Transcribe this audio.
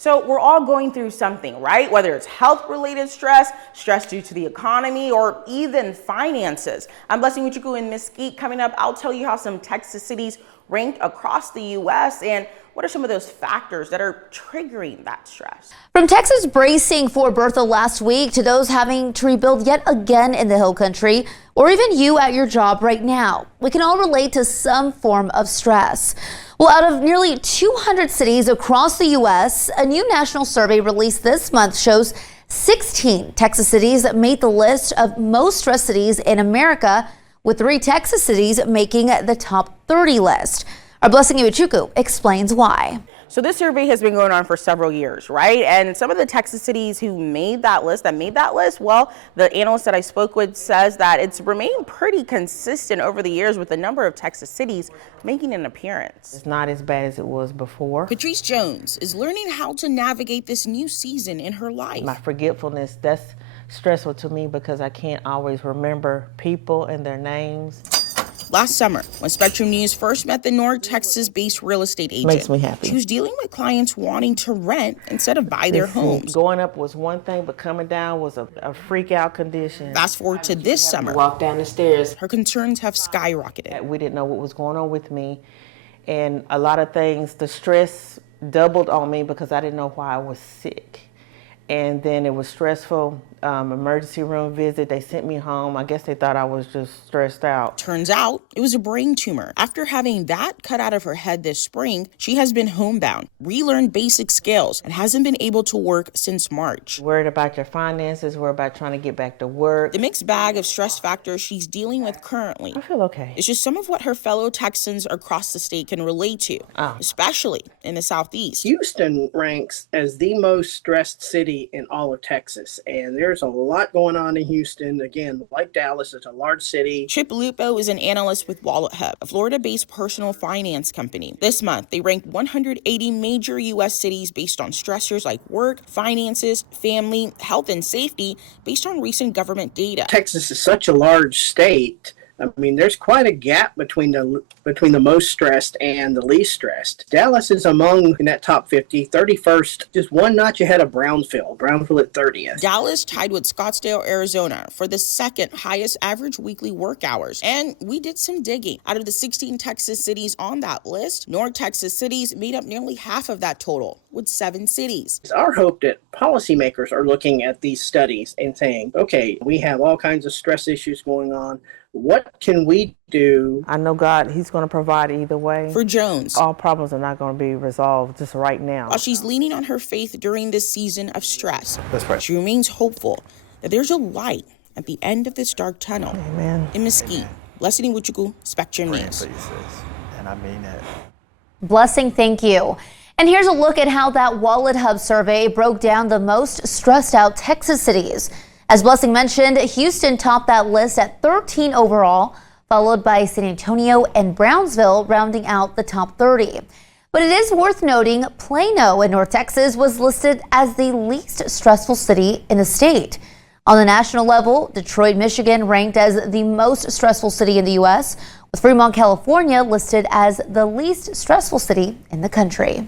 So we're all going through something, right? Whether it's health-related stress, stress due to the economy, or even finances. I'm Blessing Uchuku in Mesquite. Coming up, I'll tell you how some Texas cities rank across the U.S. and what are some of those factors that are triggering that stress. From Texas bracing for Bertha last week to those having to rebuild yet again in the Hill Country, or even you at your job right now, we can all relate to some form of stress. Well, out of nearly 200 cities across the U.S., a new national survey released this month shows 16 Texas cities made the list of most stressed cities in America, with 3 Texas cities making the top 30 list. Our Blessing Uchuku explains why. So this survey has been going on for several years, right? And some of the Texas cities who made that list, well, the analyst that I spoke with says that it's remained pretty consistent over the years with the number of Texas cities making an appearance. It's not as bad as it was before. Patrice Jones is learning how to navigate this new season in her life. My forgetfulness, that's stressful to me because I can't always remember people and their names. Last summer, when Spectrum News first met the North Texas-based real estate agent, makes me happy. She was dealing with clients wanting to rent instead of buy their homes. Going up was one thing, but coming down was a freak-out condition. Fast forward to this summer, walk down the stairs. Her concerns have skyrocketed. We didn't know what was going on with me, and a lot of things, the stress doubled on me because I didn't know why I was sick. And then it was stressful, emergency room visit. They sent me home. I guess they thought I was just stressed out. Turns out it was a brain tumor. After having that cut out of her head this spring, she has been homebound, relearned basic skills, and hasn't been able to work since March. Worried about your finances, worried about trying to get back to work. The mixed bag of stress factors she's dealing with currently. I feel okay. It's just some of what her fellow Texans across the state can relate to, especially in the Southeast. Houston ranks as the most stressed city in all of Texas, and there's a lot going on in Houston. Again, like Dallas, it's a large city. Chip Lupo is an analyst with Wallet Hub, a Florida-based personal finance company. This month, they ranked 180 major U.S. cities based on stressors like work, finances, family, health, and safety based on recent government data. Texas is such a large state. I mean, there's quite a gap between the most stressed and the least stressed. Dallas is among in that top 50, 31st, just one notch ahead of Brownsville at 30th. Dallas tied with Scottsdale, Arizona for the second highest average weekly work hours. And we did some digging. Out of the 16 Texas cities on that list, North Texas cities made up nearly half of that total, with 7 cities. It's our hope that policymakers are looking at these studies and saying, okay, we have all kinds of stress issues going on. What can we do? I know God, He's going to provide either way. For Jones, all problems are not going to be resolved just right now. While she's leaning on her faith during this season of stress, that's right, she remains hopeful that there's a light at the end of this dark tunnel. Amen. In Mesquite, Blessing Uchuku, Spectrum News. And I mean that. Blessing, thank you. And here's a look at how that Wallet Hub survey broke down the most stressed out Texas cities. As Blessing mentioned, Houston topped that list at 13 overall, followed by San Antonio and Brownsville rounding out the top 30. But it is worth noting Plano in North Texas was listed as the least stressful city in the state. On the national level, Detroit, Michigan ranked as the most stressful city in the U.S., with Fremont, California listed as the least stressful city in the country.